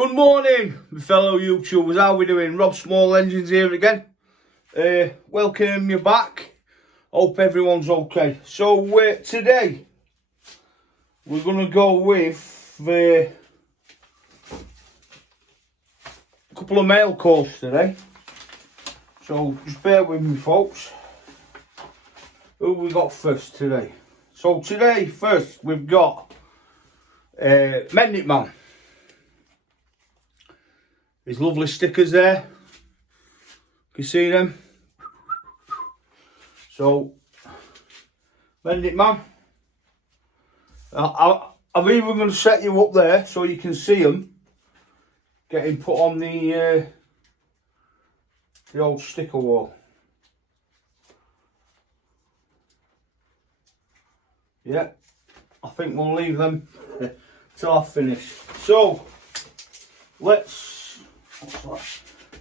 Good morning, my fellow YouTubers. How are we doing? Rob Small Engines here again. Welcome you back. Hope everyone's okay. So today we're going to go with a couple of mail calls today. So just bear with me, folks. Who we got first today? So today, first, we've got Mendit Man. His lovely stickers there. You can see them. So, Mendit Man. I'm even going to set you up there so you can see them getting put on the old sticker wall. Yeah, I think we'll leave them till I finish. So, let's.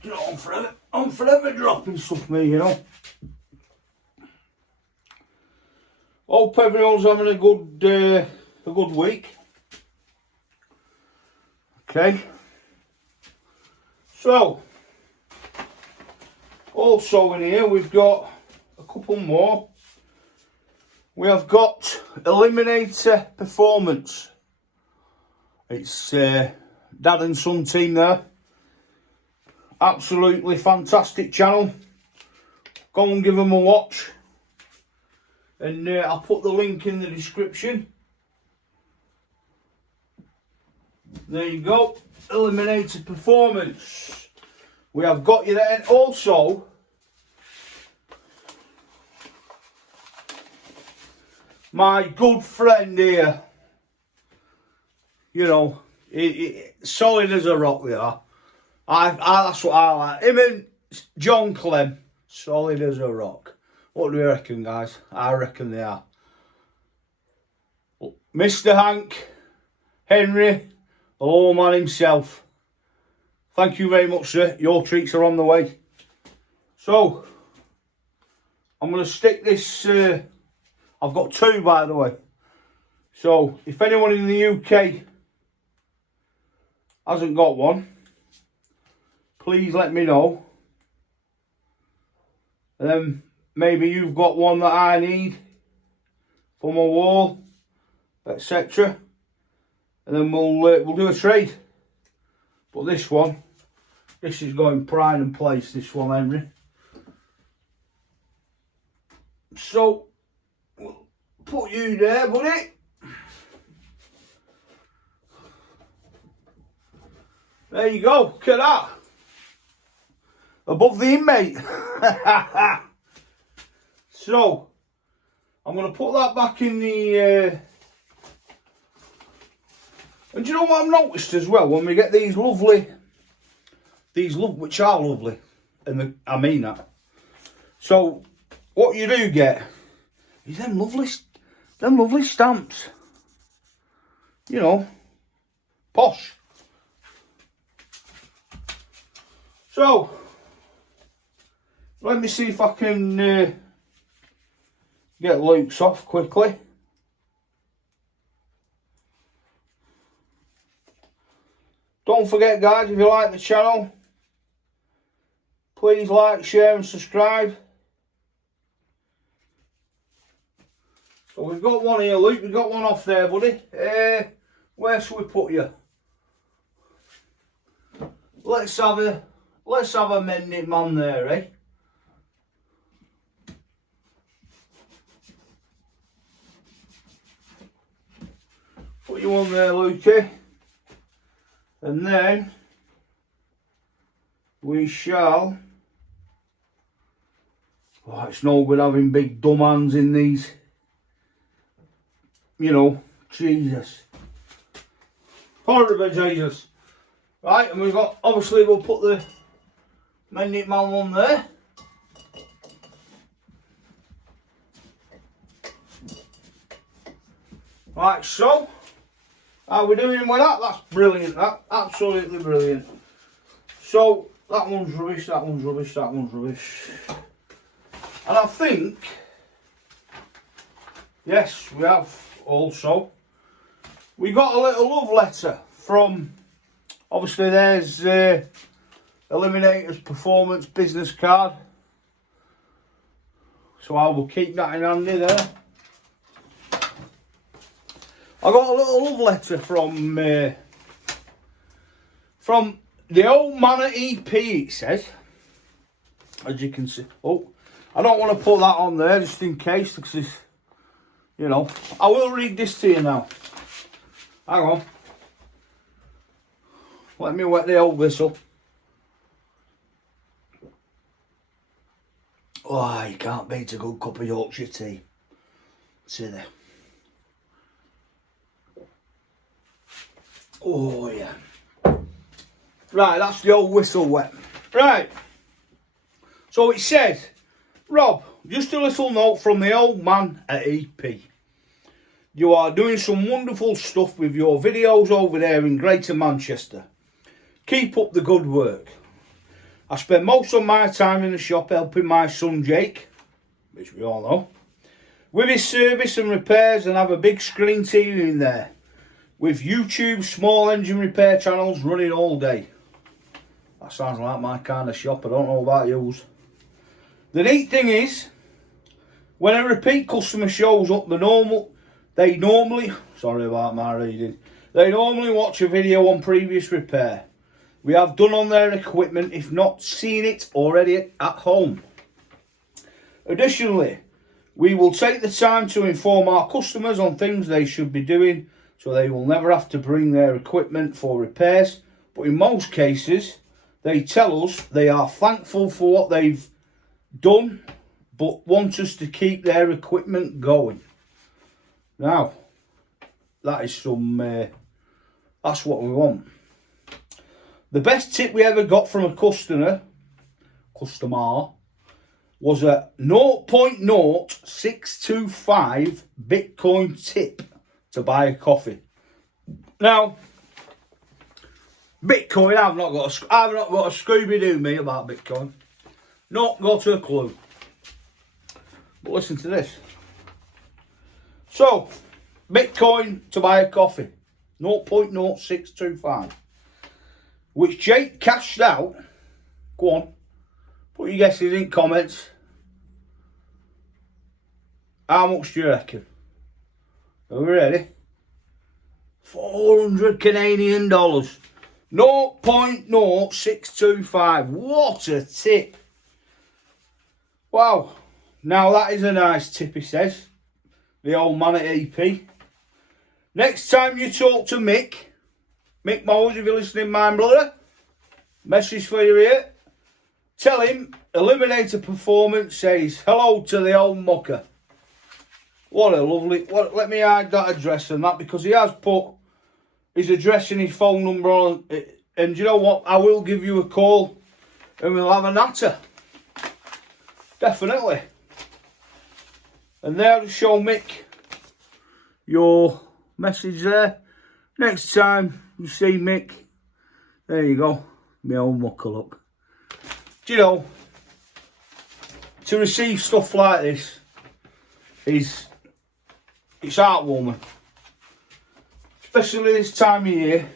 You know, I'm forever dropping stuff, me, you know. Hope everyone's having a good week. Okay. So, also in here we've got a couple more. We have got Eliminator Performance. It's Dad and Son team there. Absolutely fantastic channel. Go and give them a watch. And I'll put the link in the description. There you go. Eliminator Performance. We have got you there. And also, my good friend here. You know, solid as a rock they are. That's what I like. Him and John Clem, solid as a rock. What do you reckon, guys? I reckon they are. Mr. Hank, Henry, the low man himself. Thank you very much, sir. Your treats are on the way. So, I'm going to stick this. I've got two, by the way. So, if anyone in the UK hasn't got one, please let me know. And then maybe you've got one that I need for my wall, etc. And then we'll do a trade. But this is going pride and place. This one, Henry. So we'll put you there, buddy. There you go. Look at that. Above the inmate. So, I'm going to put that back in the... And do you know what I've noticed as well? When we get these lovely... which are lovely. And I mean that. So, what you do get is them lovely stamps. You know, posh. So, let me see if I can get Luke's off quickly. Don't forget, guys, if you like the channel, please like, share and subscribe. So we've got one here, Luke. We've got one off there, buddy. Where shall we put you? Let's have a Mendit Man there, eh? Put you on there, Lukey. And then we shall... Oh, it's no good having big dumb hands in these. You know, Jesus. Horrible Jesus. Right, and we've got, obviously we'll put the Mendit Man on there. Right, so, how are we doing with that? That's brilliant, that. Absolutely brilliant. So, that one's rubbish, that one's rubbish, that one's rubbish. And I think, yes, we have also, we got a little love letter from Obviously there's Eliminator's performance business card. So I will keep that in handy there. I got a little love letter from the Old Manor EP, it says. As you can see. Oh, I don't want to put that on there just in case, because it's, you know. I will read this to you now. Hang on. Let me wet the old whistle. Oh, you can't beat a good cup of Yorkshire tea. See there. Oh, yeah. Right, that's the old whistle wet. Right. So it says, Rob, just a little note from the old man at EP. You are doing some wonderful stuff with your videos over there in Greater Manchester. Keep up the good work. I spend most of my time in the shop helping my son Jake, which we all know, with his service and repairs, and have a big screen TV in there with YouTube small engine repair channels running all day. That sounds like my kind of shop. I don't know about yours. The neat thing is, when a repeat customer shows up, they normally watch a video on previous repair we have done on their equipment, if not seen it already at home. Additionally, we will take the time to inform our customers on things they should be doing, so they will never have to bring their equipment for repairs. But in most cases, they tell us they are thankful for what they've done, but want us to keep their equipment going. Now, that is that's what we want. The best tip we ever got from a customer was a 0.0625 Bitcoin tip to buy a coffee. Now, Bitcoin, I've not got a Scooby-Doo me about Bitcoin. Not got a clue. But listen to this. So, Bitcoin to buy a coffee. 0.0625. Which Jake cashed out. Go on. Put your guesses in comments. How much do you reckon? Are we ready? 400 Canadian dollars. 0.0625. What a tip. Wow. Now that is a nice tip, he says. The old man at EP. Next time you talk to Mick Mowes, if you're listening, my brother, message for you here. Tell him Eliminator Performance says hello to the old mucker. What a lovely... let me hide that address and that, because he has put his address and his phone number on. And you know what? I will give you a call and we'll have a natter. Definitely. And there to show Mick your message there. Next time you see Mick, there you go. My old mucker, look. Do you know, to receive stuff like this it's heartwarming. Especially this time of year.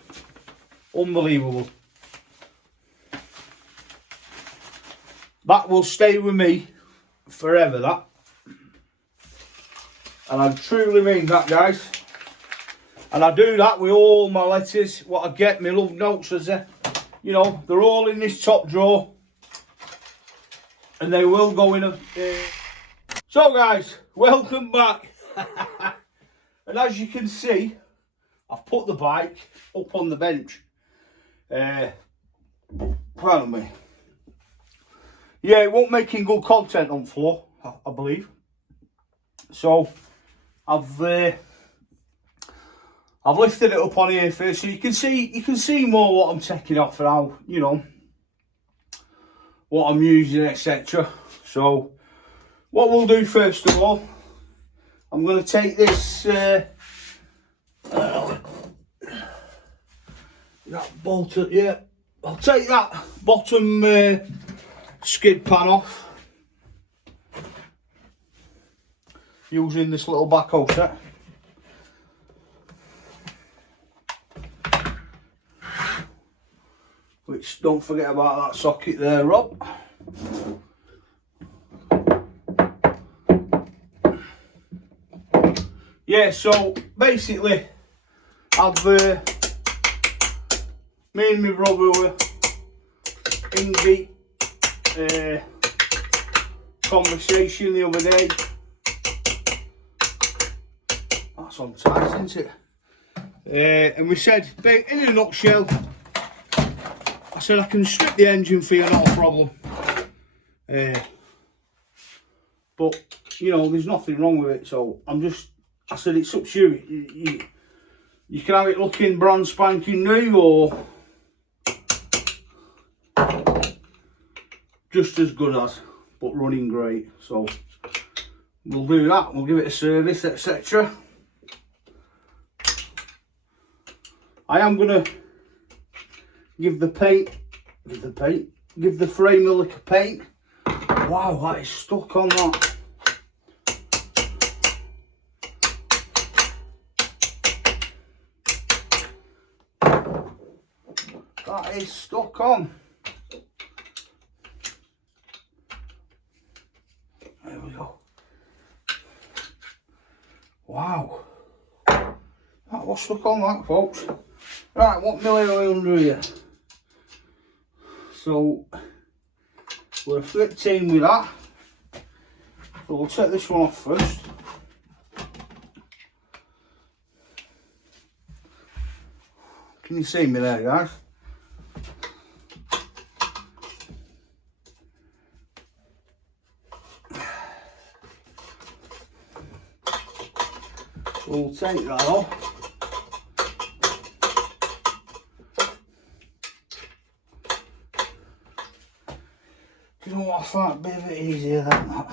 Unbelievable. That will stay with me forever, that. And I truly mean that, guys. And I do that with all my letters, what I get, my love notes, as you know, they're all in this top drawer. And they will go in a... So, guys, welcome back. And as you can see, I've put the bike up on the bench. Pardon me. Yeah, it won't making good content on floor, I believe. So, I've lifted it up on here first, so you can see more what I'm taking off and how, you know, what I'm using, etc. So, what we'll do first of all, I'm going to take this that bolted, yeah, I'll take that bottom skid pan off using this little backhoe set. which don't forget about that socket there, Rob. Yeah, so basically I've me and my brother were in deep conversation the other day. That's on time, isn't it? And we said, in a nutshell, I said I can strip the engine for you, not a problem. But you know, there's nothing wrong with it, so I said it's up to you. You can have it looking brand spanking new, or just as good as, but running great. So we'll do that. We'll give it a service, etc. I am gonna give the frame a lick of paint. Wow, that is stuck on that. That is stuck on. There we go. Wow. That was stuck on that, folks. Right, what milli are we under here? So we're a flip team with that. So we'll take this one off first. Can you see me there, guys? We'll take that off. Do you know what, I find it a bit easier than that.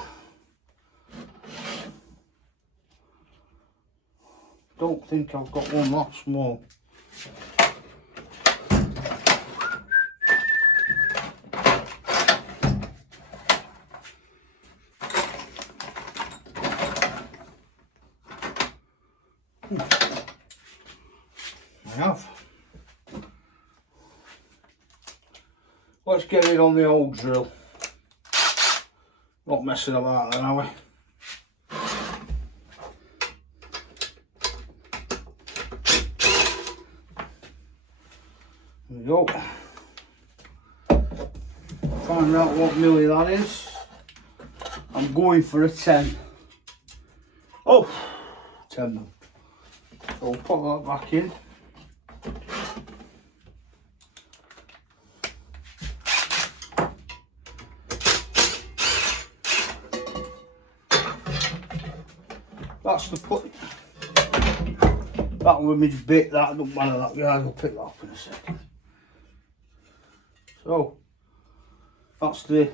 Don't think I've got one that small. I have. Let's get it on the old drill. Not messing about then, are we? There we go. Find out what milli that is. I'm going for a 10. Oh, 10 mil. So we'll put that back in. That's the put. That was my bit, that don't matter, that guys, will pick that up in a second. So that's the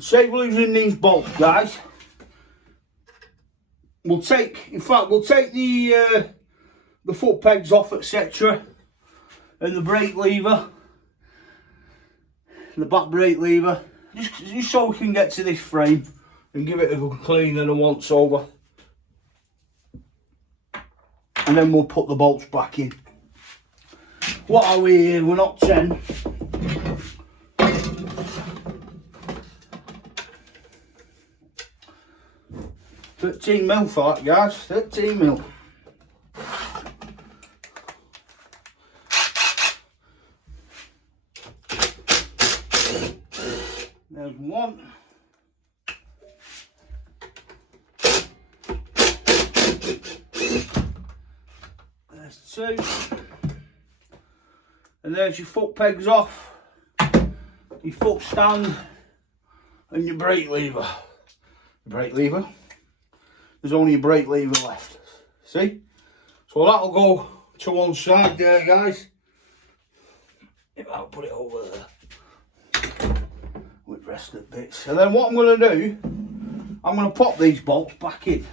save losing these bolts, guys. We'll take the foot pegs off, etc. And the brake lever, the back brake lever, just so we can get to this frame and give it a good clean and a once over. And then we'll put the bolts back in. What are we here? We're not 10. $13 for that, guys. 13 mil. There's one. There's two. And there's your foot pegs off, your foot stand, and your brake lever. Brake lever. There's only a brake lever left. See? So that'll go to one side there, guys. If I'll put it over there with the rest of the bits. And then what I'm going to do, I'm going to pop these bolts back in.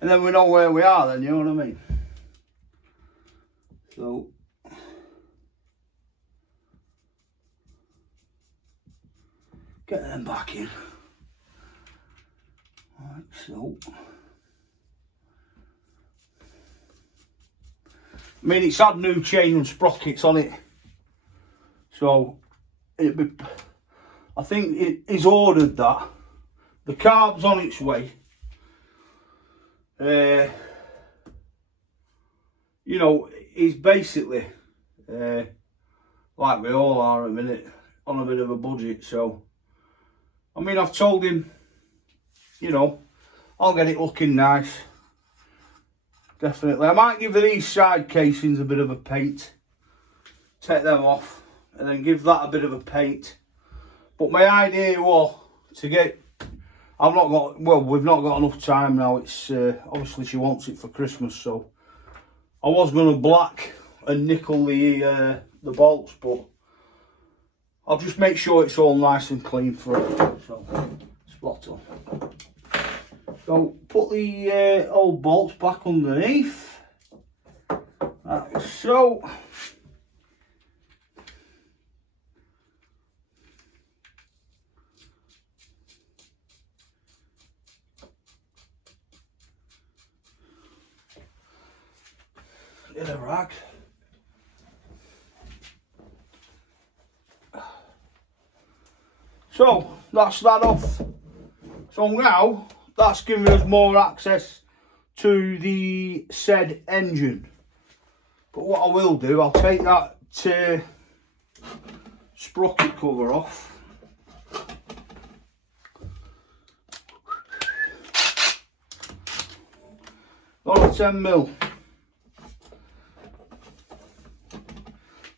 And then we know where we are then, you know what I mean? So get them back in. Like so. I mean, it's had new chain and sprockets on it, so it'd be, I think it is ordered that. The carb's on its way. You know, he's basically, like we all are at the minute, on a bit of a budget. So, I mean, I've told him, you know, I'll get it looking nice. Definitely. I might give these side casings a bit of a paint. Take them off and then give that a bit of a paint. But my idea was to get, I've not got, well, we've not got enough time now. It's obviously she wants it for Christmas, so I was going to black and nickel the bolts, but I'll just make sure it's all nice and clean for it. So, spot on. So, put the old bolts back underneath, like so. Get a rag. So, that's that off. So now, that's giving us more access to the said engine. But what I will do, I'll take that sprocket cover off. Not a 10mm.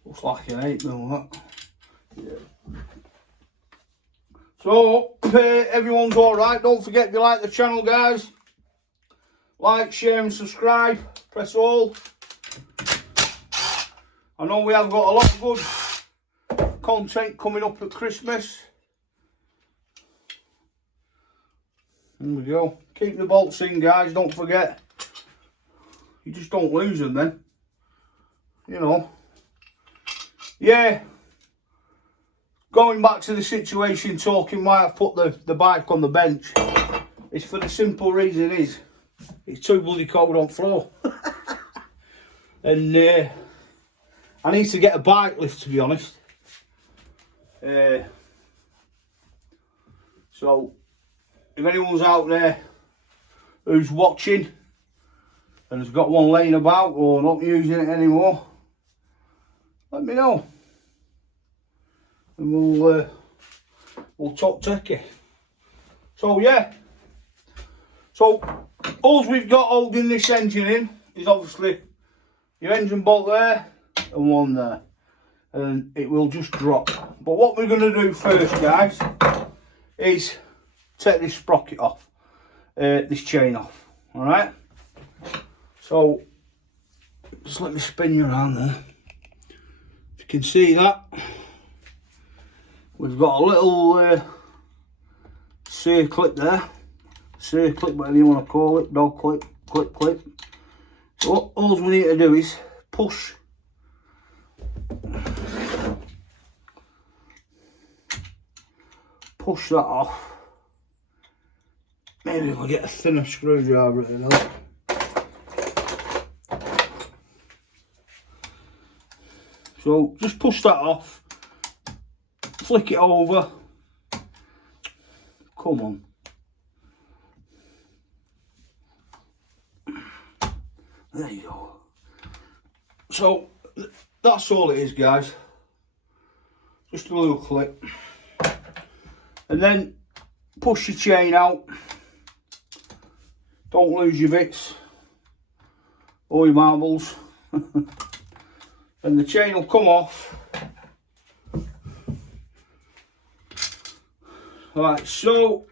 Looks like an 8mm, that. Yeah. So, if everyone's alright, don't forget to like the channel, guys. Like, share and subscribe. Press all. I know we have got a lot of good content coming up at Christmas. There we go. Keep the bolts in, guys, don't forget. You just don't lose them then. You know. Yeah. Going back to the situation, talking why I've put the bike on the bench, it's for the simple reason is it's too bloody cold on floor. And I need to get a bike lift, to be honest. So if anyone's out there who's watching and has got one laying about or not using it anymore, let me know. And we'll talk turkey. So yeah. So all we've got holding this engine in is obviously your engine bolt there and one there, and it will just drop. But what we're going to do first, guys, is take this sprocket off, this chain off. All right. So just let me spin you around there. If you can see that. We've got a little circlip there, circlip, whatever you want to call it, dog clip, clip. So all we need to do is push that off. Maybe we'll get a thinner screwdriver at the help. So just push that off. Flick it over. Come on. There you go. So that's all it is, guys. Just a little clip. And then push your chain out. Don't lose your bits or your marbles. And the chain will come off. Right, so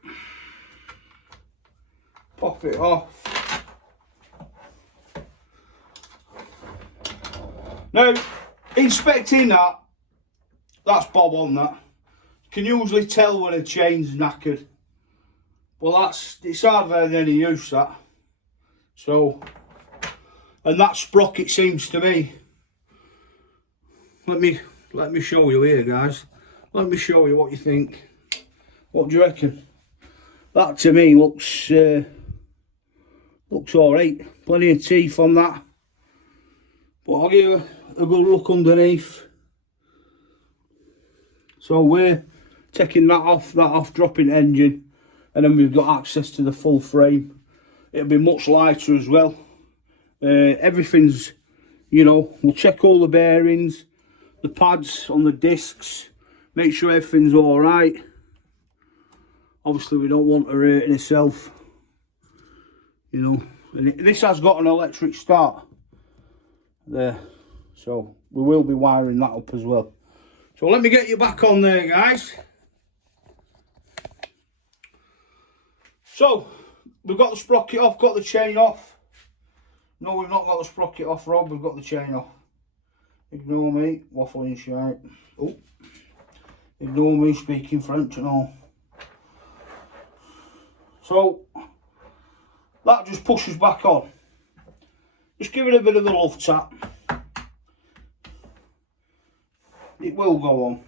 pop it off. Now, inspecting that's bob on that. You can usually tell when a chain's knackered. Well, it's hardly any use, that. So, and that sprocket seems to me. Let me show you here, guys. Let me show you what you think. What do you reckon? That to me looks alright. Plenty of teeth on that. But I'll give you a good look underneath. So we're taking that off, dropping engine, and then we've got access to the full frame. It'll be much lighter as well. Everything's, you know, we'll check all the bearings, the pads on the discs, make sure everything's all right. Obviously we don't want her hurting herself, you know. And this has got an electric start there, so we will be wiring that up as well. So let me get you back on there, guys. So we've got the sprocket off, got the chain off. No, we've not got the sprocket off, Rob, we've got the chain off. Ignore me, waffling shite. Oh, ignore me speaking French and all. So that just pushes back on. Just give it a bit of a love tap. It will go on.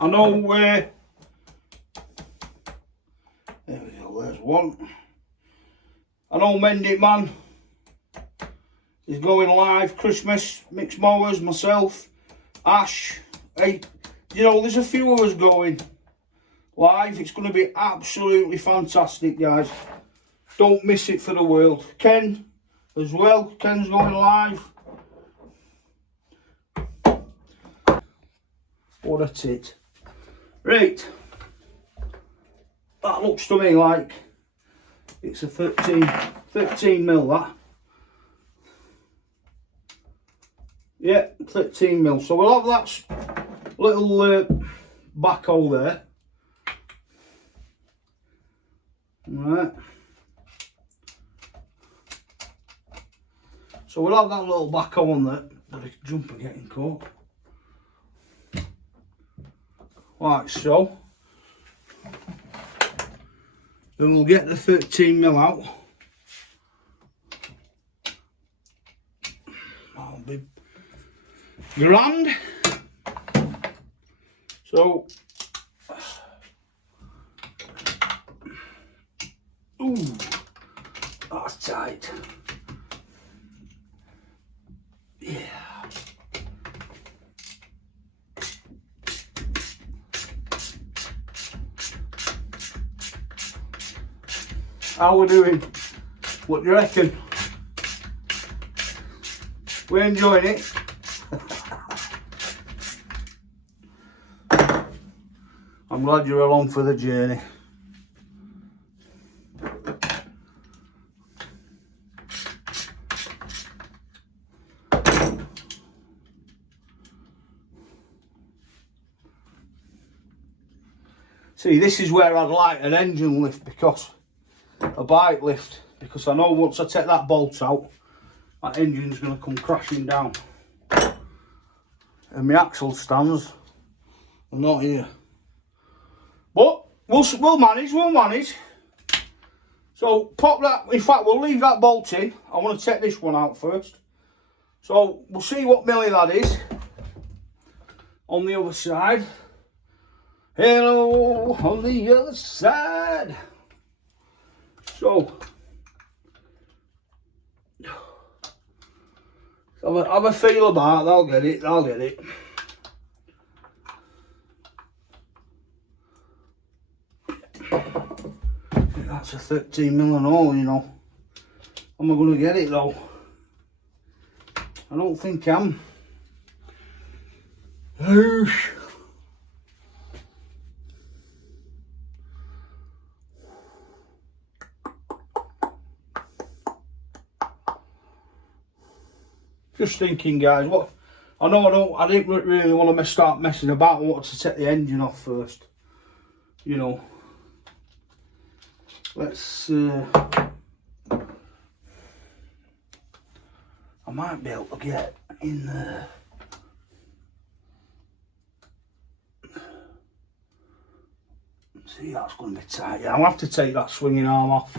I know where. There we go, there's one. I know Mend It Man is going live. Christmas, Mixed Mowers, myself, Ash. Hey, you know, there's a few of us going live. It's going to be absolutely fantastic, guys. Don't miss it for the world. Ken as well. Ken's going live. What a tit. Right. That looks to me like it's a 13 mil that. Yeah, 13 mil. So we'll have that little backhoe there. Right. So we'll have that little backhoe on there. But the jumper getting caught. Like so. Then we'll get the 13 mil out. That'll be grand. So, ooh, that's tight. Yeah. How we doing? What do you reckon? We're enjoying it. I'm glad you're along for the journey. See, this is where I'd like an engine lift, because a bike lift, because I know once I take that bolt out, that engine's going to come crashing down. And my axle stands are not here. But we'll manage. So pop that, in fact we'll leave that bolt in. I want to take this one out first. So we'll see what milli that is on the other side. Hello, on the other side. So, have a feel about it. I'll get it. That's a 13 mil and all, you know. Am I going to get it though? I don't think I am. Oosh. Just thinking, guys, what I didn't really want to start messing about. I wanted to take the engine off first, you know. Let's I might be able to get in there. See, that's going to be tight. Yeah, I'll have to take that swinging arm off.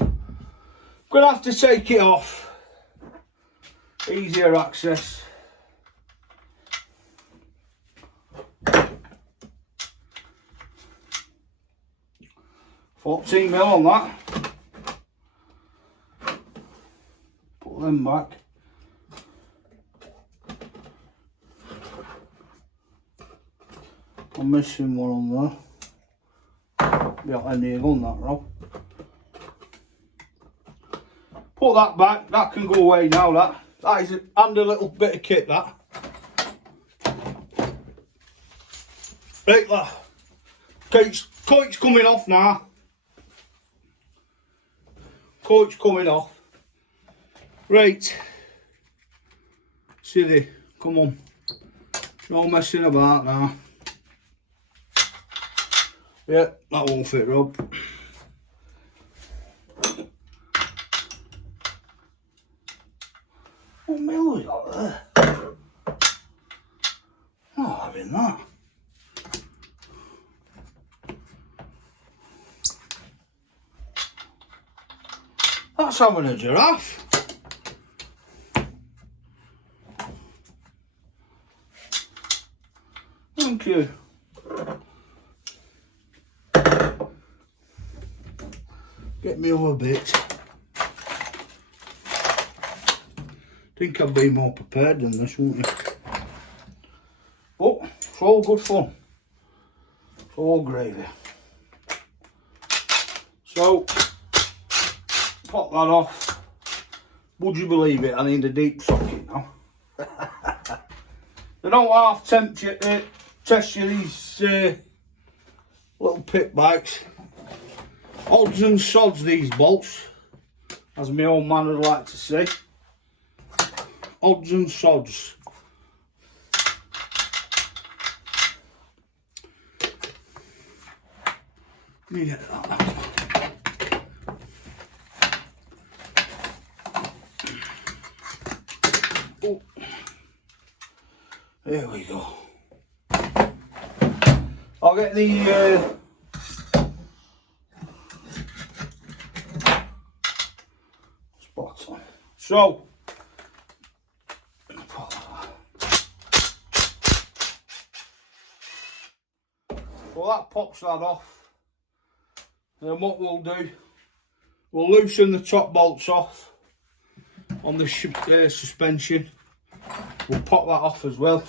Gonna have to take it off. Easier access. 14 mil on that. Put them back. I'm missing one on there. Be able to nail on that, Rob. Put that back. That can go away now. That is and a little bit of kit. That. Right there. Coach coming off now. Coach coming off. Right. Silly, come on. No messing about now. Yeah, that won't fit, Rob. What mill we got there? Not having that. That's having a giraffe. Thank you. Get me over a bit. Think I'd be more prepared than this, wouldn't you? But it's all good fun. It's all gravy. So, pop that off. Would you believe it? I need a deep socket now. They don't half tempt you, test you these little pit bikes. Odds and sods these bolts, as my old man would like to say. Odds and sods. Let me get that. Oh. There we go. I'll get the spots on. So, that pops that off. Then what we'll do, we'll loosen the top bolts off on the suspension. We'll pop that off as well.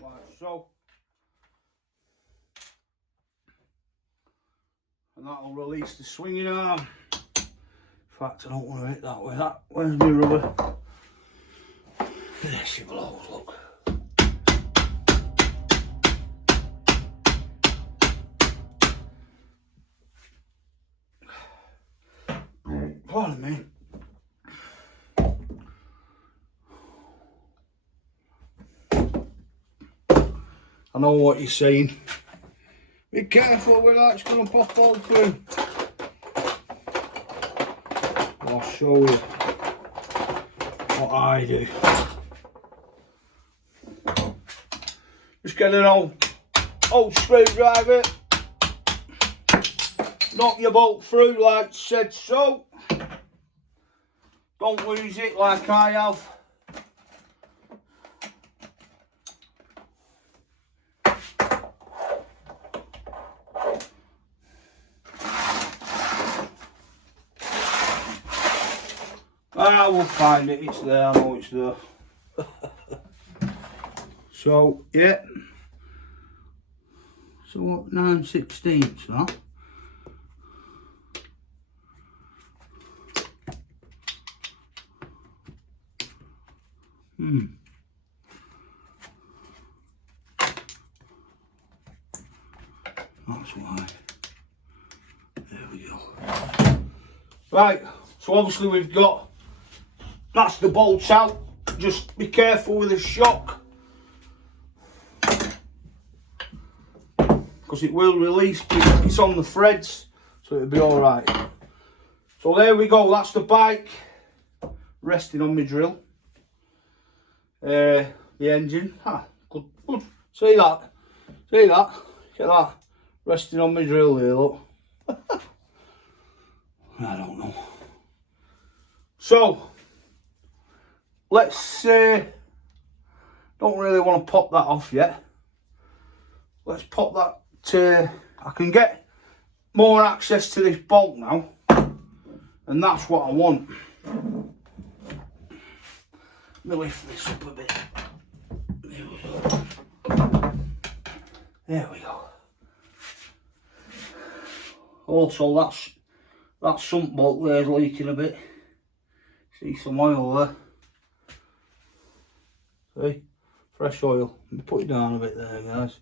Like so. And that'll release the swinging arm. In fact, I don't want to hit that way. Where's my rubber? There she blows, look. Pardon me. I know what you're saying. Be careful with that, it's going to pop all through. I'll show you what I do. Just get an old screwdriver, knock your bolt through like said so. Don't lose it like I have. I will find it, it's there, I know it's there. So, yeah. So what, 9/16, that? That's why. There we go. Right, so obviously we've got, that's the bolts out. Just be careful with the shock, because it will release, it's on the threads, so it'll be alright. So there we go, that's the bike resting on my drill. The engine, good. See that? Get that resting on my drill there, look. I don't know. So, let's, don't really want to pop that off yet. let's pop that, I can get more access to this bolt now, and that's what I want. Let me lift this up a bit. There we go. There we go. Also, that sump bolt there's leaking a bit. See some oil there. See? Fresh oil. Let me put it down a bit there, guys.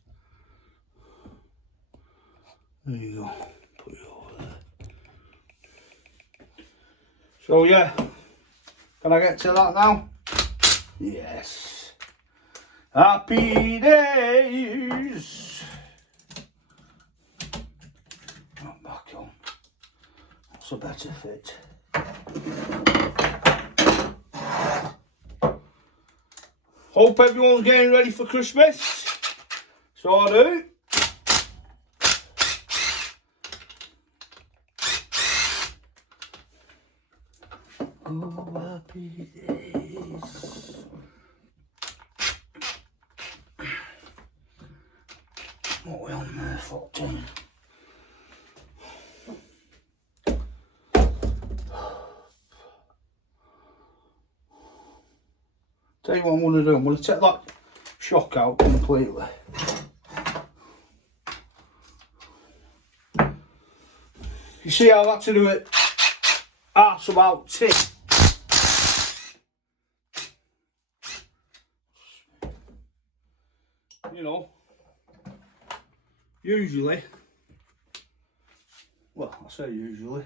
There you go. Put it over there. So yeah, can I get to that now? Yes. Happy days. Right, back on. That's a better fit. Hope everyone's getting ready for Christmas. So I do. Oh, happy days. What are we on there? 14. Tell you what I'm going to do. I'm going to take that shock out completely. You see how I had to do it arse about tip. You know, usually, well, I say usually,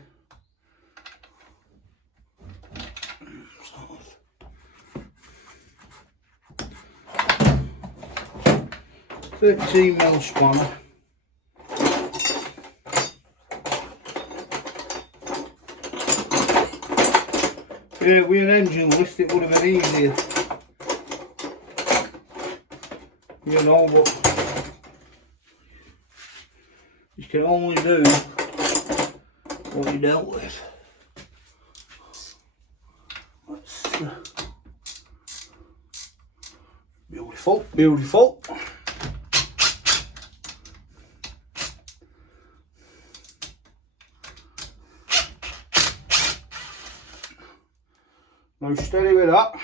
13mm spanner. Yeah, with an engine lift it would have been easier. You know, but you can only do what you dealt with. That's beautiful, beautiful. Now steady with that.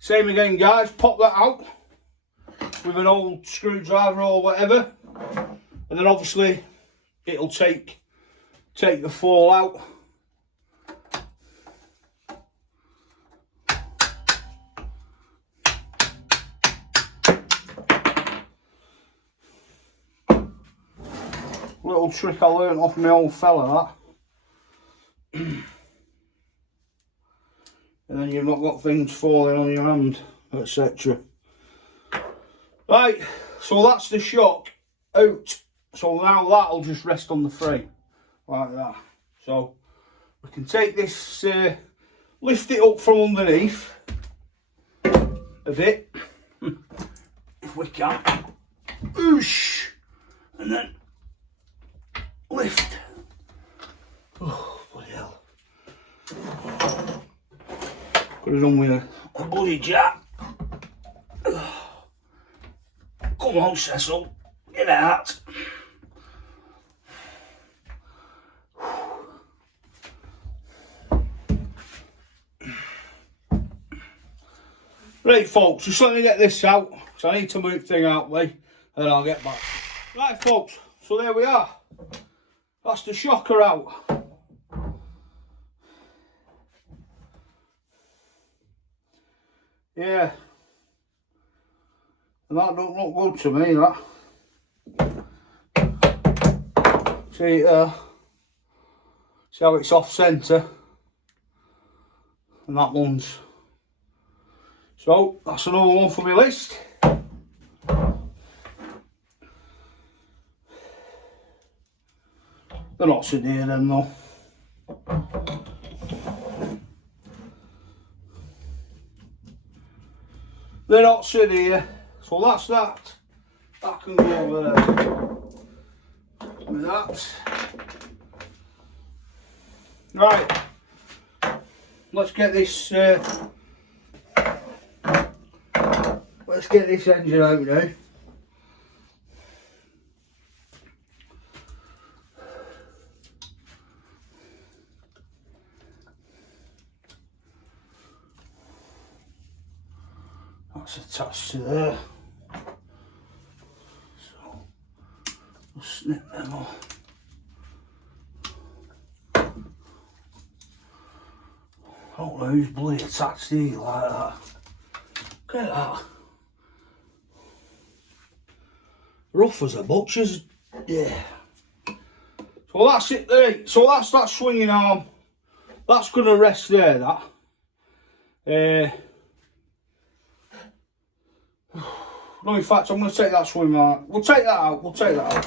Same again, guys, pop that out with an old screwdriver or whatever, and then obviously it'll take the fall out. Little trick I learnt off my old fella, that. And then you've not got things falling on your hand, etc. Right, so that's the shock out. So now that'll just rest on the frame, like that. So we can take this, lift it up from underneath a bit, if we can. Oosh! And then lift. Oh, bloody hell. Could have done with a bloody jack. Come on, Cecil, get out. Right, folks, just let me get this out, because I need to move the thing out of the way, and then I'll get back. Right, folks, so there we are. That's the shocker out. Yeah, and that don't look good to me, that. See, see how it's off centre, and that one's. So that's another one for my list. They're not so dear then though. They're not so dear. So that's that. That can go over there. With that. Right. Let's get this. Where's let's get this engine out now. That's attached to there. So we'll snip them off. I don't know who's bloody attached to you like that. Look at that. Rough as a butcher's. Yeah. So that's it there. So that's that swinging arm. That's going to rest there, that. No, in fact, I'm going to take that swing arm. We'll take that out. We'll take that out.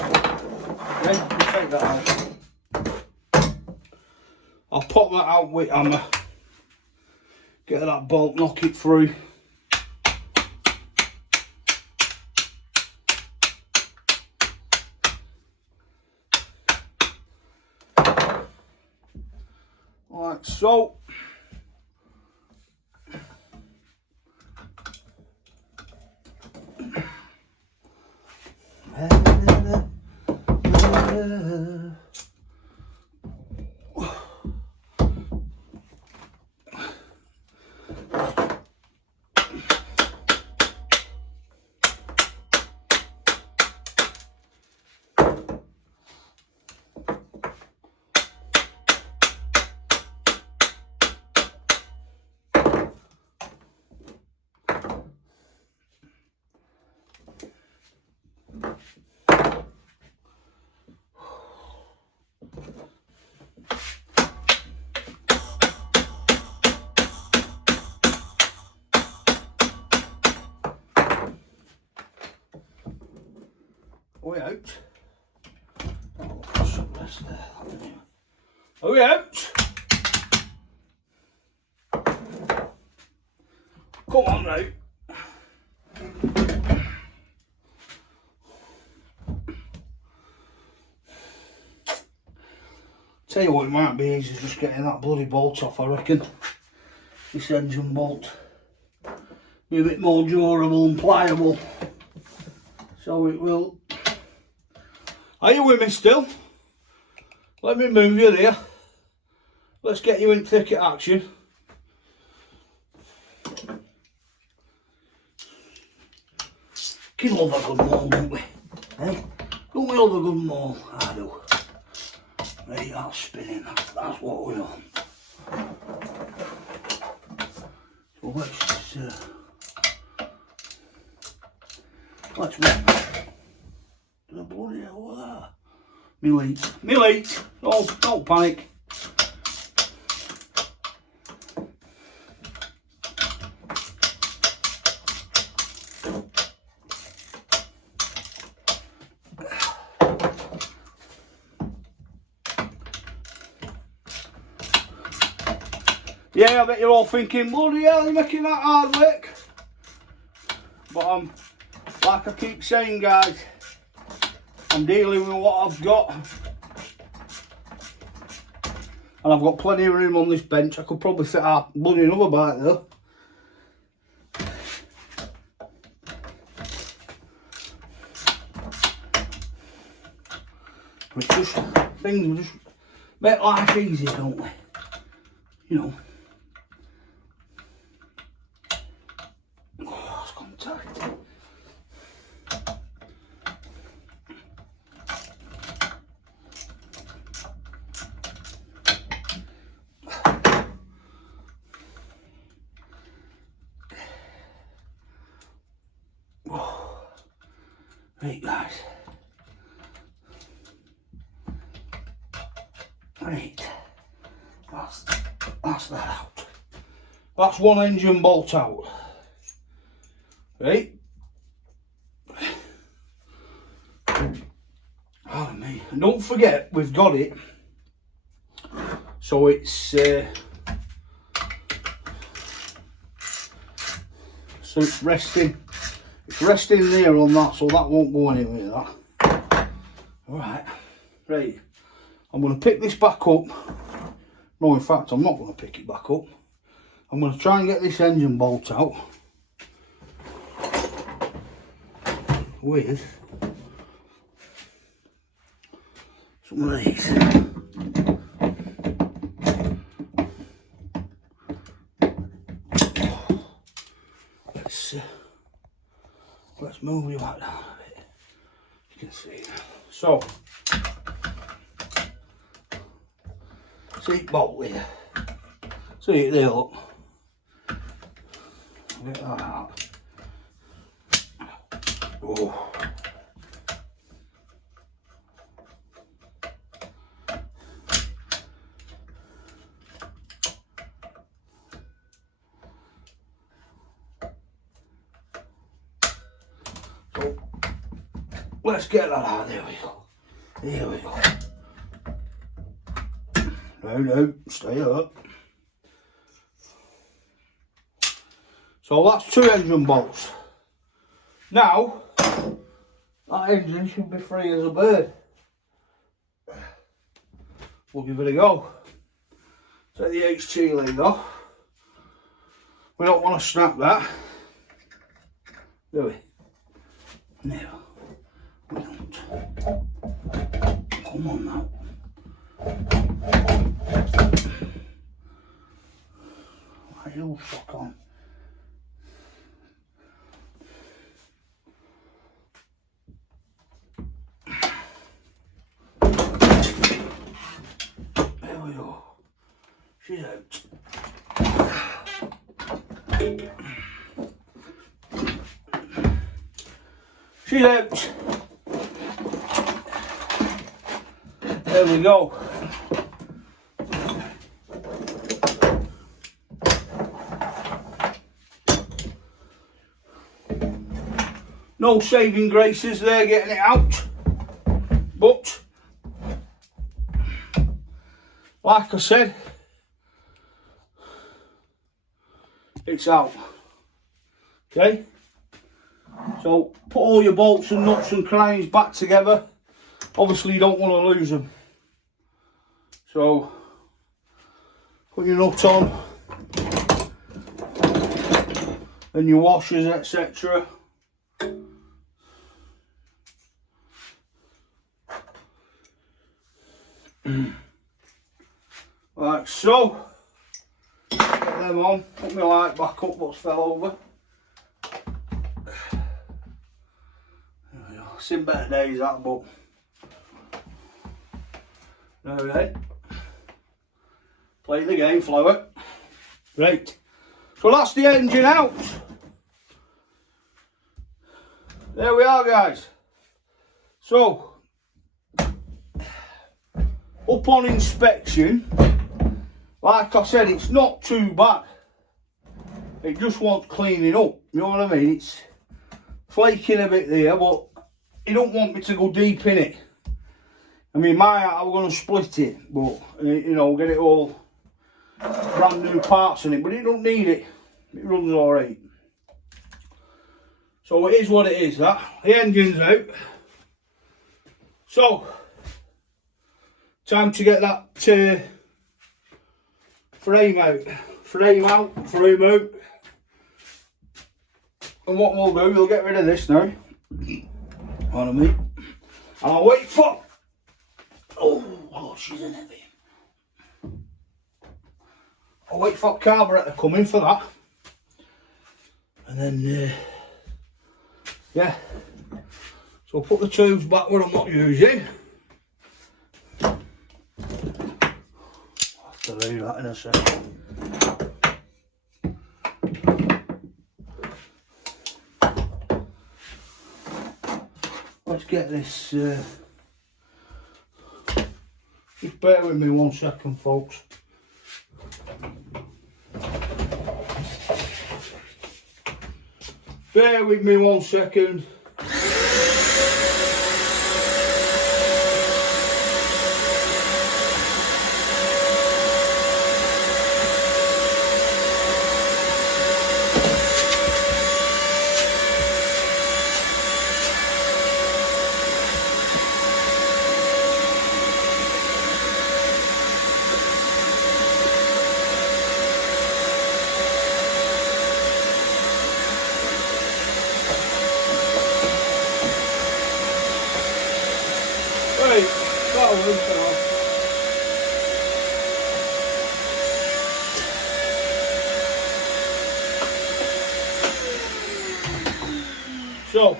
Okay? We'll take that out. I'll pop that out with hammer. Get that bolt, knock it through. Like so. Are we out? Oh, some rest there. Are we out? Come on now. Tell you what, it might be easy just getting that bloody bolt off, I reckon. This engine bolt. Be a bit more durable and pliable. So it will. Are you with me still? Let me move you there. Let's get you in thick at action. We love a good maul, don't we? Hey? Don't we love a good maul? I do. Right, that's spinning. That's what we're on. So let's wait. The bloody hell was that? Me late. Oh, don't panic. Yeah, I bet you're all thinking, bloody hell, you're making that hard work. But like I keep saying, guys, I'm dealing with what I've got. And I've got plenty of room on this bench. I could probably fit out bloody another bike though. It's just, things just make life easier, don't we? You know. Oh, it's gone tight. Right, guys. Right. That's that out. That's one engine bolt out. Right. Oh me. And don't forget, we've got it. So it's resting. It's resting there on that, so that won't go anywhere. That. Alright. Right. I'm going to pick this back up. No, in fact, I'm not going to pick it back up. I'm going to try and get this engine bolt out. with some of these. Let's move you back down a bit. You can see. So, seat bolt here. See it there, look. Get that out. Oh. So, let's get that out. There we go. There we go. No, stay up. So that's 2 engine bolts. Now, that engine should be free as a bird. We'll give it a go. Take the HT lead off. We don't want to snap that, do we? No, we don't. Come on now. Why are you stuck on? There we go. She's out. She's out. There we go. No saving graces there getting it out, but like I said, it's out. Okay, so put all your bolts and nuts and crannies back together. Obviously you don't want to lose them, so put your nut on and your washers, etc. Like so. Get them on. Put my light back up what's fell over. There we go. Seen better days that, but alright. Play the game, flower. Right. So that's the engine out. There we are, guys. So up on inspection, like I said, it's not too bad. It just wants cleaning up, you know what I mean? It's flaking a bit there, but you don't want me to go deep in it. I mean, I'm going to split it, but, you know, get it all brand new parts in it, but it don't need it. It runs alright. So it is what it is, that. The engine's out. So, time to get that frame out. Frame out. And what we'll do, we'll get rid of this now. On me. And I'll wait for... Oh, she's in heavy. I'll wait for carburetor to come in for that. And then, yeah. So I'll put the tubes back where I'm not using. I'll have to do that in a second. Let's get this, just bear with me 1 second, folks. Bear with me 1 second. So,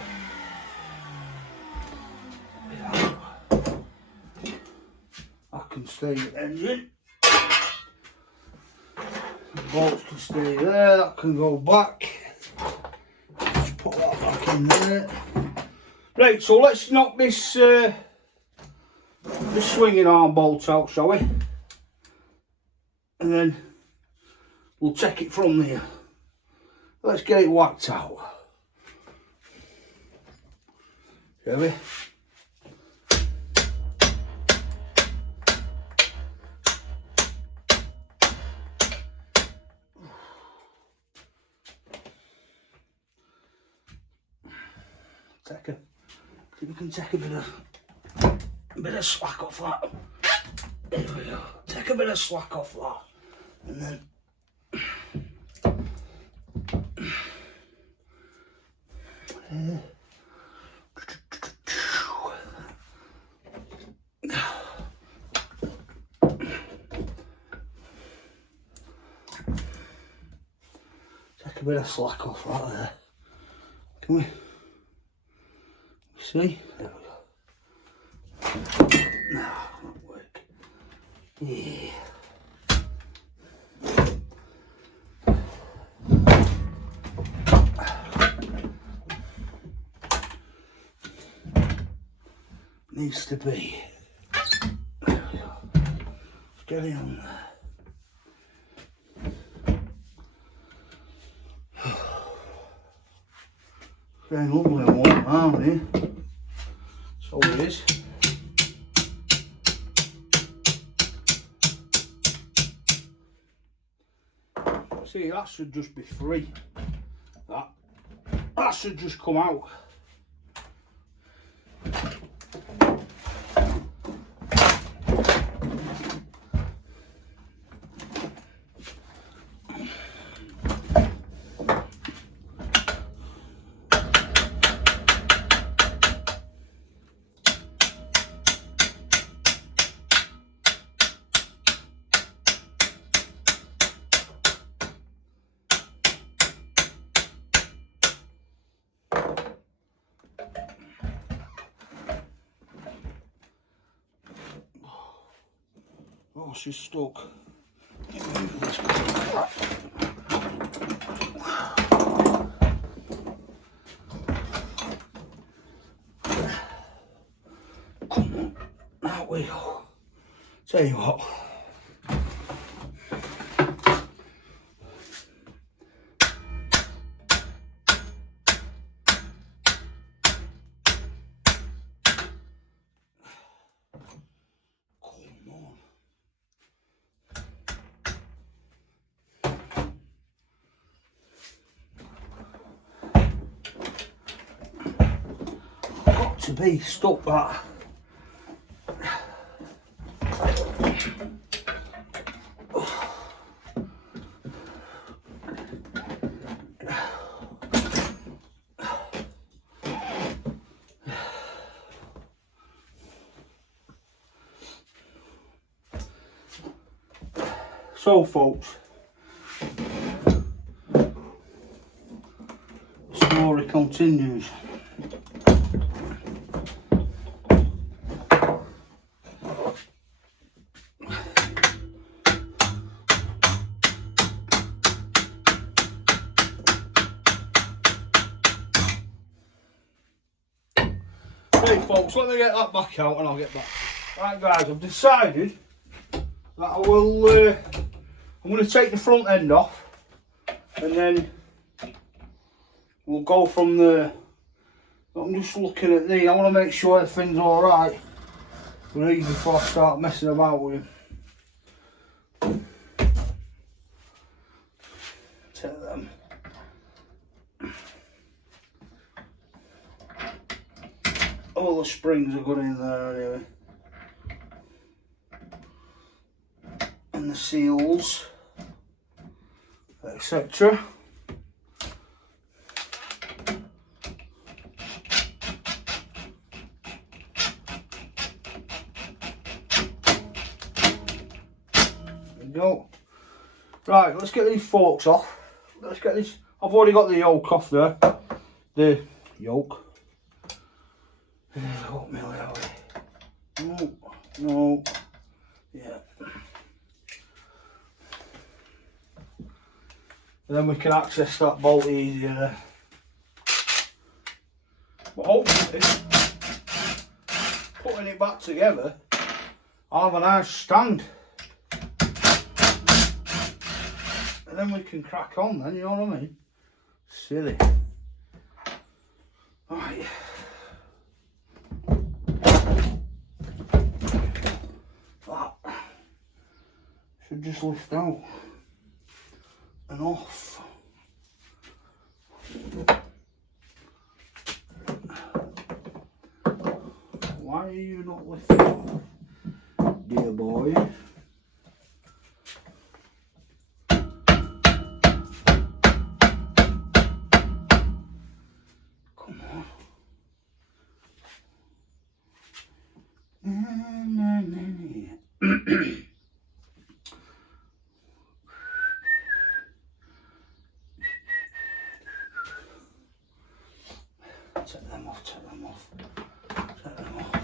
I can stay the engine. The bolts can stay there, that can go back. Just put that back in there. Right, so let's knock this swinging arm bolt out, shall we? And then we'll take it from there. Let's get it whacked out. Shall we? See if we can take a bit of slack off that. There we go. Take a bit of slack off that, and then take a bit of slack off right there. Can we? See? There we go. No, not work. Yeah. Needs to be. There we go. Let's get it on there. Very lovely and warm now, eh? So it is. See, that should just be free. That should just come out. Oh, she's stuck. Come on, out we go. Tell you what. To be stuck that. So folks, the story continues. Hey folks, let me get that back out and I'll get back. Right guys, I've decided that I will, I'm going to take the front end off and then we'll go from there. I'm just looking at these, I want to make sure everything's alright with these before I start messing about with them. Take them. All the springs are good in there anyway. And the seals, etc. There we go. Right, let's get these forks off. Let's get this. I've already got the yoke off there. The yoke. Oh, no, no, yeah. And then we can access that bolt easier. But hopefully, putting it back together, I'll have a nice stand. And then we can crack on then, you know what I mean? Silly. Right. That should just lift out and off. Why are you not lifting off, dear boy? Take them off, take them off, take them off.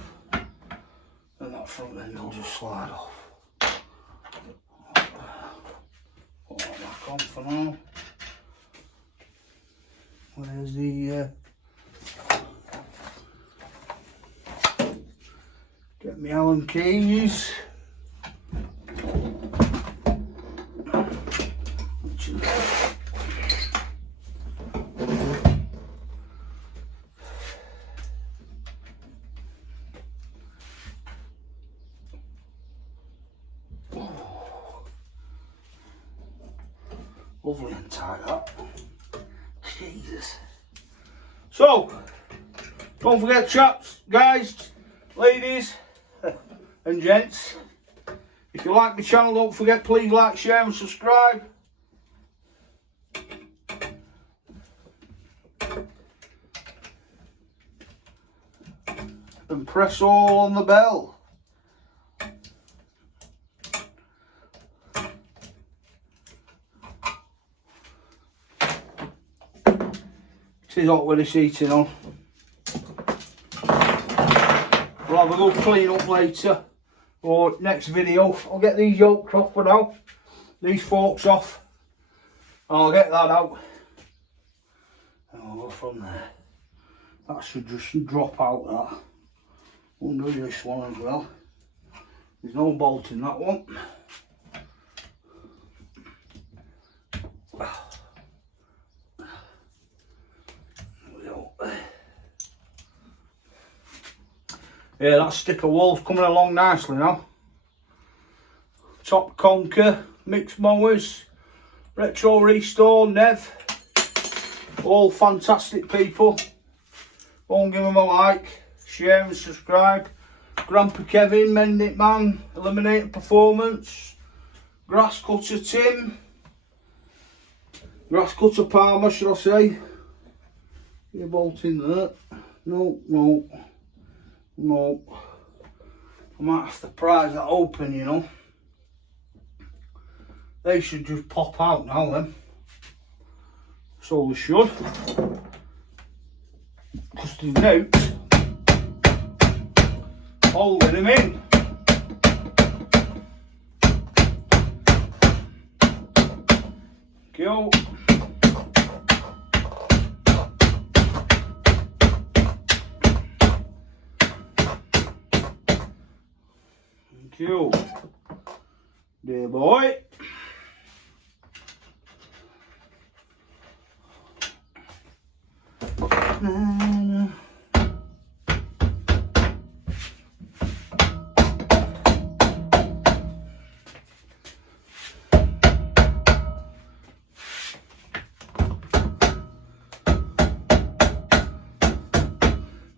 And that front end will just slide off. Put that back on for now. Where's the get me Allen keys. Lovely and tight that. Jesus. So, don't forget, chaps, guys, ladies and gents, if you like my channel, don't forget, please like, share and subscribe. And press all on the bell. It is hot with this heating on. We'll have a good clean up later, or next video. I'll get these yokes off for now, these forks off. I'll get that out and I'll go from there. That should just drop out, that. We'll do this one as well. There's no bolt in that one. Yeah, that stick of wool's coming along nicely now. Top Conquer, mixed mowers, Retro Restore, Nev. All fantastic people. Go and give them a like, share and subscribe. Grandpa Kevin, Mend It Man, Eliminator Performance, Grass Cutter Tim, Grass Cutter Palmer, should I say. You're bolting there. No, no. No, I might have to prise that open, you know. They should just pop out now then. So they should. Because they're out. Holding them in. Go. You, dear boy.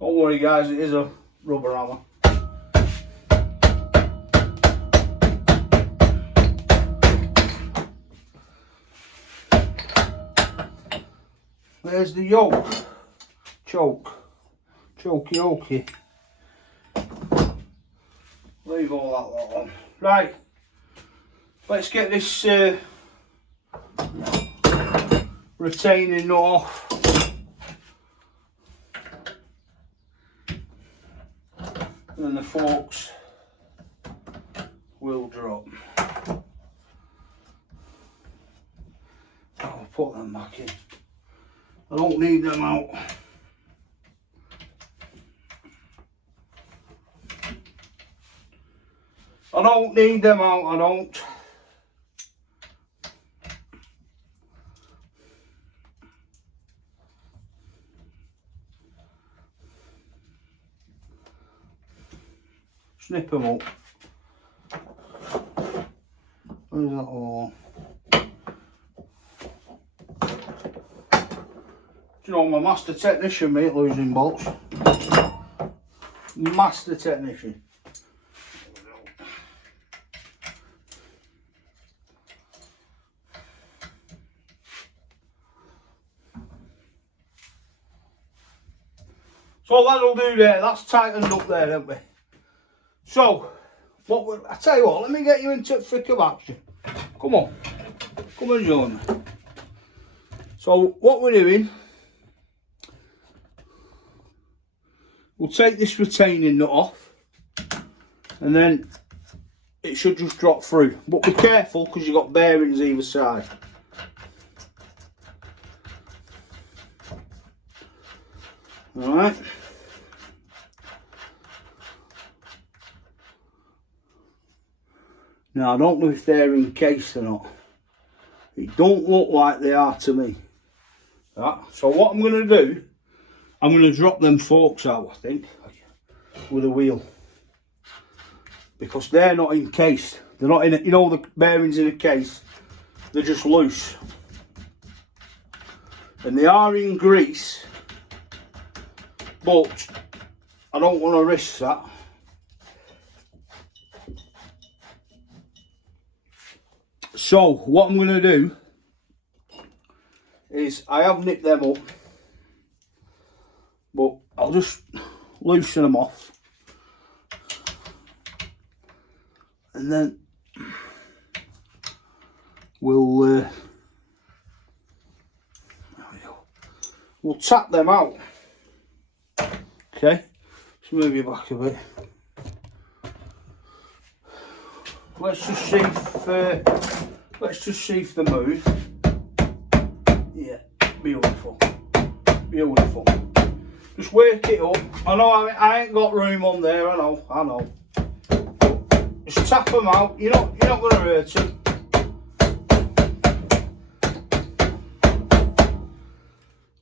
Don't worry guys, it is a rubber hammer. There's the yoke, choke, chokey okey. Leave all that lot on. Right, let's get this retaining nut off. then the forks will drop. I'll put them back in. I don't need them out. I don't need them out, I don't. Snip them up. Where's that all? You know, I'm a master technician, mate, losing bolts. Master technician. So that'll do there. That's tightened up there, haven't we? So, I tell you what, let me get you into the thick of action. Come on. Come and join me. So, what we're doing, we'll take this retaining nut off, and then it should just drop through. But be careful, because you've got bearings either side. Alright. Now, I don't know if they're encased or not. It don't look like they are to me. Right. So what I'm going to do, I'm going to drop them forks out, I think, with a wheel. Because they're not encased. They're not in, you know, the bearings in a case. They're just loose. And they are in grease. But I don't want to risk that. So what I'm going to do is, I have nipped them up, but I'll just loosen them off, and then we'll tap them out. Okay, let's move you back a bit. Let's just see if they move. Yeah, beautiful, beautiful. Just work it up. I know I ain't got room on there. I know. Just tap them out. You're not going to hurt them.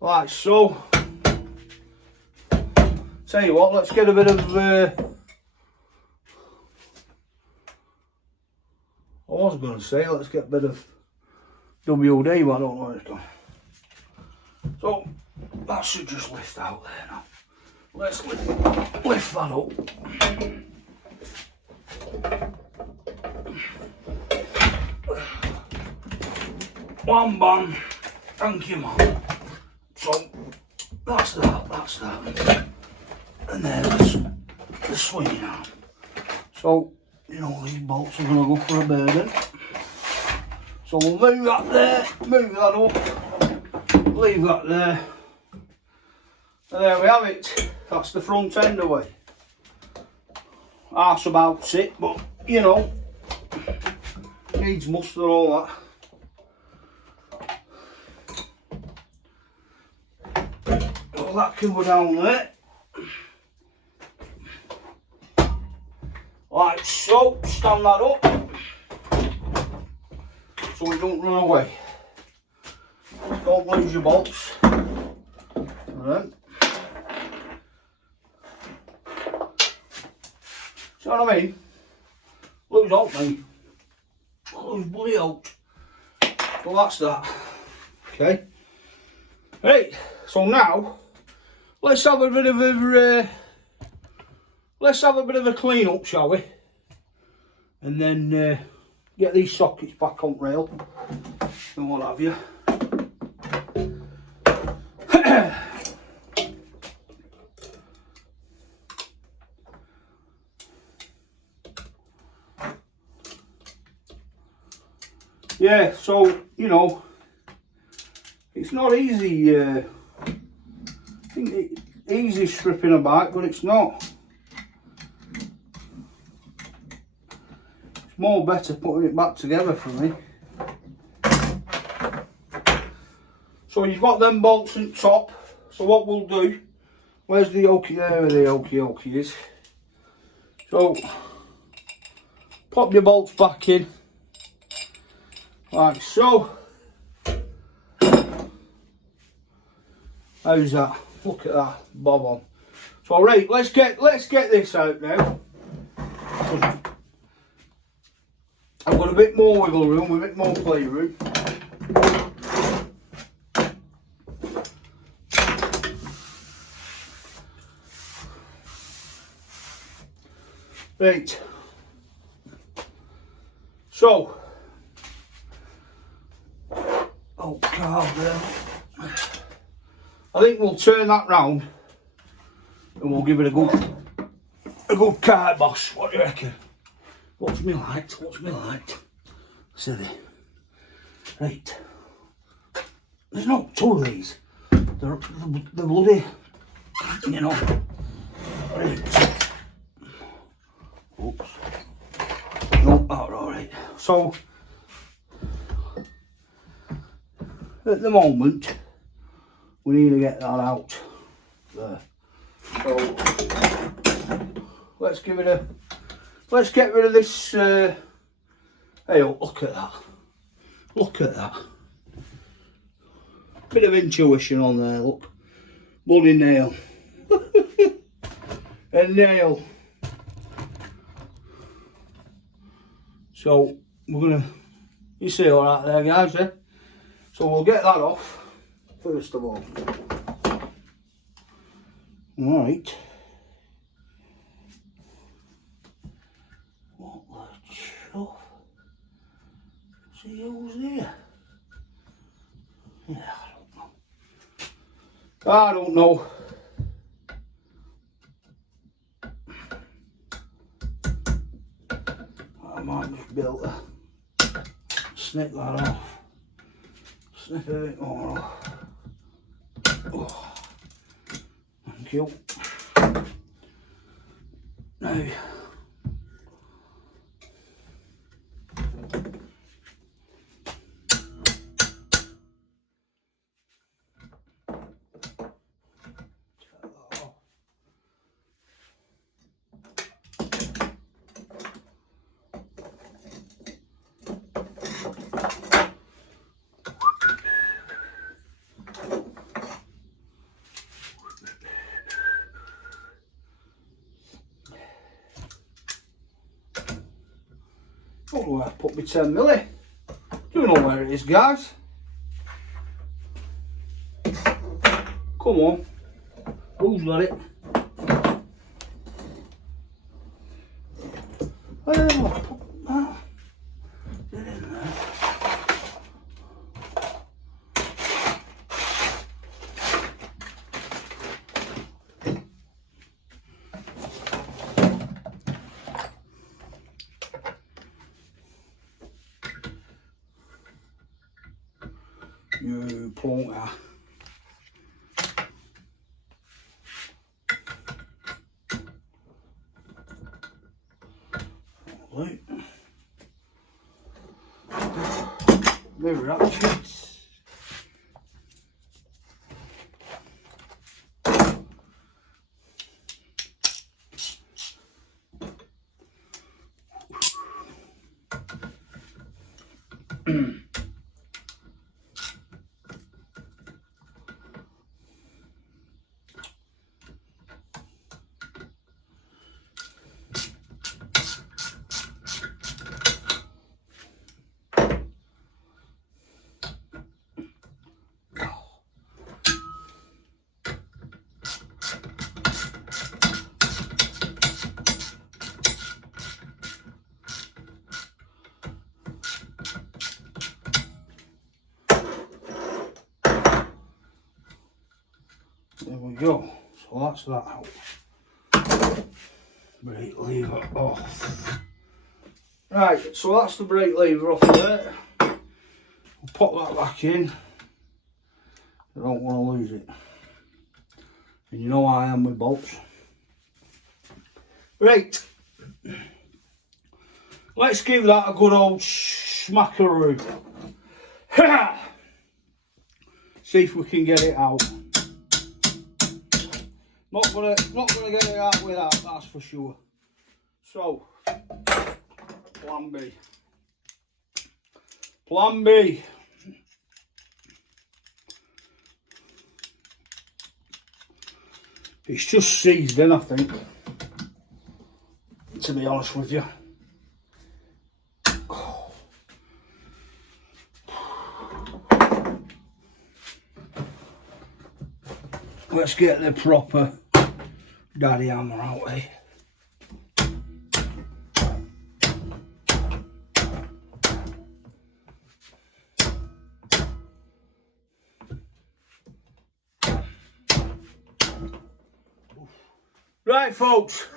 Like so. Tell you what, let's get a bit of. I was going to say, let's get a bit of WD, but I don't know where it's gone. So, that should just lift out there now. Let's lift that up. Bam, bam. Thank you, man. So, that's that. And there's the swinging arm. So, you know, these bolts are going to go for a burden. So we'll move that there, move that up, leave that there. And there we have it. That's the front end away. That's about it, but you know, needs must and all that. Well, that can go down there. Like so, stand that up so we don't run away. Don't lose your bolts. Alright. See what I mean? Lose out, mate. Lose bloody out. Well, that's that. Okay. Right. So now, let's have a bit of a clean up, shall we? And then get these sockets back on rail and what have you. Yeah, so you know, it's not easy. I think easy stripping a bike, but it's not. more better putting it back together for me. So you've got them bolts on top. So what we'll do, where's the yoke? There the yoke is. So pop your bolts back in, like so. How's that? Look at that, bob on. So right, let's get this out now. I've got a bit more wiggle room, a bit more playroom. Right. So, oh God, I think we'll turn that round and we'll give it a good cart boss. What do you reckon? What's me light? What's me light? Silly. Right. There's not two of these. They're bloody, you know. Right. Oops. No, alright. So, at the moment, we need to get that out there. So, let's get rid of this. Hey, look at that. Look at that. Bit of intuition on there, look. Bloody nail. A nail. So we're gonna, you see all right there, guys, yeah? So we'll get that off first of all. All right. What the chuff? See who's there? Yeah, I don't know. I might just be able to snip that off. Snip a bit more off. Oh, thank you. Now, oh, where I put my 10 milli. Do you know where it is, guys? Come on. Who's got it? Where have I put that? Get in there. You plonker. Right. Mirror actions. There we go. So that's that out. Brake lever off. Right, so that's the brake lever off there. We'll pop that back in. I don't want to lose it. And you know how I am with bolts. Right. let's give that a good old smackaroo. See if we can get it out. Not gonna get it out with that, that's for sure. So, plan B. Plan B. It's just seized in, I think, to be honest with you. Let's get the proper daddy hammer out here. Right, folks,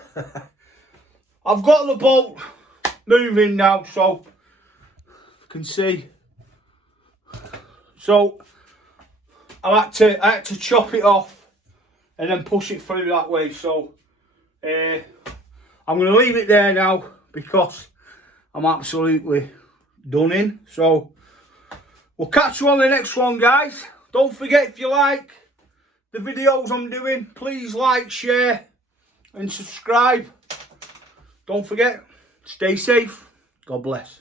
I've got the bolt moving now, so you can see. So I had to chop it off and then push it through that way. So I'm going to leave it there now because I'm absolutely done in. So we'll catch you on the next one, guys. Don't forget, if you like the videos I'm doing, please like, share and subscribe. Don't forget, stay safe. God bless.